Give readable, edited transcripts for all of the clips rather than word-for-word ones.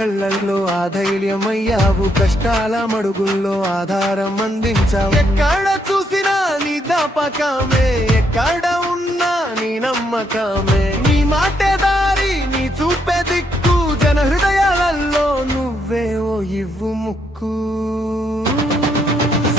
కళ్ళల్లో ఆధైర్యమయ్యావు, కష్టాల మడుగుల్లో ఆధారం అందించావు. ఎక్కడ చూసినా నీ జ్ఞాపకమే, ఎక్కడ ఉన్నా నీ నమ్మకమే. నీ మాటే దారి, నీ చూపే దిక్కు, జన హృదయాలలో నువ్వే ఓ ఇవ్వు ముక్కు.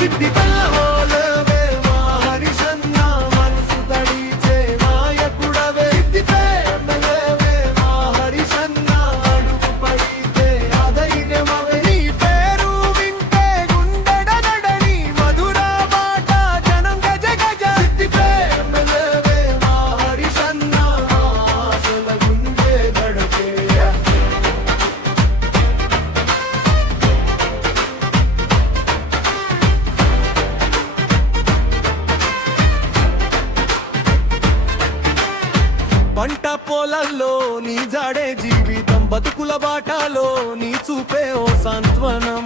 సిద్ధి బల్లవోలవే మా హరిశన్న, మనసు తడిచే నాయకుడవే. సిద్ధి ప్రేమలేవే మా హరిశన్న, అడుగు పడితే అధైర్యమవే. నీ పేరు వింటే గుండెడగడని మధుర మాట జనం గజ గజ. సిద్ధి ప్రేమలేవే మా హరిశన్న, ఆశల గుండె దడకే. పంట పొలాల్లో నీ జాడే జీవితం, బతుకుల బాటలో నీ చూపే ఓ సాంత్వనం.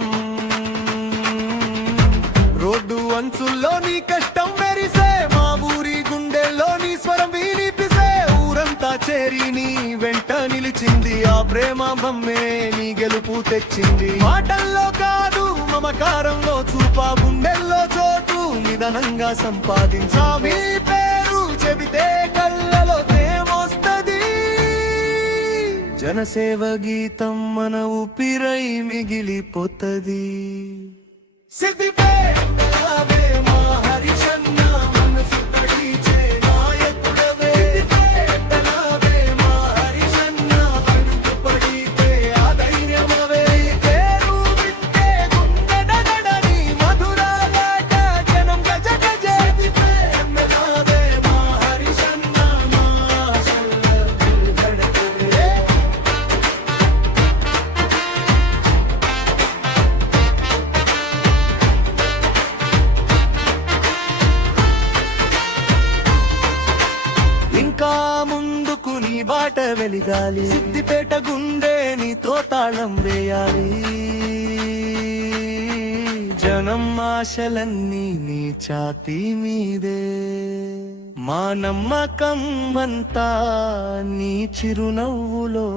రోడ్డు అంచుల్లో నీ కష్టం మెరిసే, మా ఊరి గుండెల్లో నీ స్వరం వినిపిసే. ఊరంతా చేరి నీ వెంట నిలిచింది, ఆ ప్రేమ బొమ్మే నీ గెలుపు తెచ్చింది. మాటల్లో కాదు మమకారంలో చూపా, గుండెల్లో చోటు నిదానంగా సంపాదించా. మీ పేరు చెబితే కళ్ళలో తేమొస్తది, జనసేవ గీతం మన ఊపిరై మిగిలిపోతది. సిద్ధి ప్రేమలేవే మా హరిశన్న, మనసు తడిచే నాయకుడవే. సిద్ధి ప్రేమలేవే మా హరిశన్న, అడుగు పడితే అధైర్యమవే. పేరు వింటే గుండెడగడని మధుర మాట జనం గజ గజ. సిద్ధి ప్రేమలేవే మా హరిశన్న, మా ఆశల గుండెడగడే. ఇంకా ముందుకు నీ బాట వెలిగాలి, సిద్దిపేట గుండె నీతో తాళం వేయాలి. జనం ఆశలన్నీ నీ ఛాతీ మీదే, మా నమ్మకం అంతా నీ చిరునవ్వులోనే.